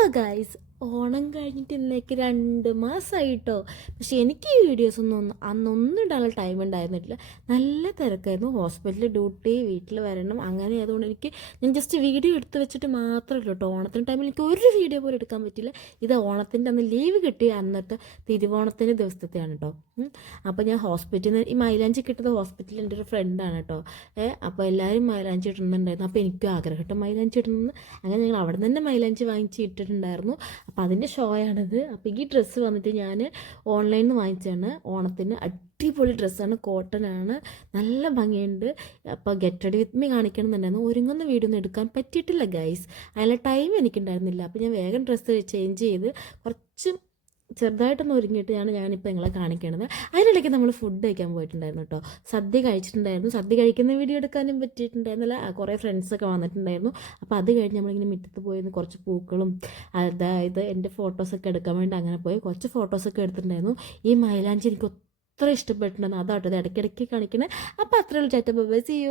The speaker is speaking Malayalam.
ഹലോ ഗൈസ്, ഓണം കഴിഞ്ഞിട്ട് ഇന്നേക്ക് 2 മാസമായിട്ടോ. പക്ഷെ എനിക്ക് ഈ വീഡിയോസൊന്നും അന്നൊന്നും ഇടാനുള്ള ടൈം ഉണ്ടായിരുന്നില്ല. നല്ല തിരക്കായിരുന്നു. ഹോസ്പിറ്റലിൽ ഡ്യൂട്ടി, വീട്ടിൽ വരണം, അങ്ങനെ ആയതുകൊണ്ട് ഞാൻ ജസ്റ്റ് വീഡിയോ എടുത്ത് വെച്ചിട്ട് മാത്രമല്ല കേട്ടോ. ഓണത്തിൻ്റെ ടൈമിൽ എനിക്ക് ഒരു വീഡിയോ പോലും എടുക്കാൻ പറ്റില്ല. ഇത് ഓണത്തിൻ്റെ അന്ന് ലീവ് കിട്ടിയ അന്നത്തെ തിരുവോണത്തിൻ്റെ ദിവസത്തെയാണ് കേട്ടോ. അപ്പോൾ ഞാൻ ഹോസ്പിറ്റലിൽ നിന്ന് ഈ മൈലാഞ്ചി കിട്ടുന്ന ഹോസ്പിറ്റലിൽ എൻ്റെ ഒരു ഫ്രണ്ടാണ് കേട്ടോ. അപ്പോൾ എല്ലാവരും മൈലാഞ്ചി ഇടുന്നുണ്ടായിരുന്നു. അപ്പോൾ എനിക്കും ആഗ്രഹം കേട്ടോ മൈലാഞ്ചി ഇടുന്നത്. അങ്ങനെ ഞങ്ങൾ അവിടെ നിന്ന് തന്നെ മൈലാഞ്ചി വാങ്ങിച്ച് ഇട്ടിട്ടുണ്ടായിരുന്നു. അപ്പോൾ അതിൻ്റെ ഷോ ആണിത്. അപ്പോൾ ഈ ഡ്രസ്സ് വന്നിട്ട് ഞാൻ ഓൺലൈനിൽ നിന്ന് വാങ്ങിച്ചാണ്. ഓണത്തിന് അടിപൊളി ഡ്രസ്സാണ്, കോട്ടൺ ആണ്, നല്ല ഭംഗിയുണ്ട്. അപ്പോൾ ഗെറ്റ് റെഡി വിത്ത് മീ കാണിക്കണമെന്നുണ്ടായിരുന്നു. ഒരുങ്ങുന്ന വീഡിയോ ഒന്നും എടുക്കാൻ പറ്റിയിട്ടില്ല ഗൈസ്, അതിലെ ടൈം എനിക്കുണ്ടായിരുന്നില്ല. അപ്പോൾ ഞാൻ വേഗം ഡ്രസ്സ് ചേഞ്ച് ചെയ്ത് കുറച്ച് ചെറുതായിട്ടൊന്ന് ഒരുങ്ങിയിട്ടാണ് ഞാനിപ്പോൾ നിങ്ങളെ കാണിക്കണത്. അതിനിടയ്ക്ക് നമ്മൾ ഫുഡ് കഴിക്കാൻ പോയിട്ടുണ്ടായിരുന്നു കേട്ടോ. സദ്യ കഴിച്ചിട്ടുണ്ടായിരുന്നു. സദ്യ കഴിക്കുന്ന വീഡിയോ എടുക്കാനും പറ്റിയിട്ടുണ്ടായിരുന്നില്ല. കുറേ ഫ്രണ്ട്സൊക്കെ വന്നിട്ടുണ്ടായിരുന്നു. അപ്പോൾ അത് കഴിഞ്ഞ് നമ്മളിങ്ങനെ മുറ്റത്ത് പോയിരുന്നു. കുറച്ച് പൂക്കളും അതായത് എൻ്റെ ഫോട്ടോസൊക്കെ എടുക്കാൻ വേണ്ടി അങ്ങനെ പോയി കുറച്ച് ഫോട്ടോസൊക്കെ എടുത്തിട്ടുണ്ടായിരുന്നു. ഈ മൈലാഞ്ചി എനിക്ക് ഒത്തിരി ഇഷ്ടപ്പെട്ടിട്ടുണ്ടായിരുന്നു. അതാട്ടോ ഇത് ഇടയ്ക്കിടയ്ക്ക് കാണിക്കണേ. അപ്പോൾ അത്രയുള്ള ചാറ്റ ബൈ, സീ യു.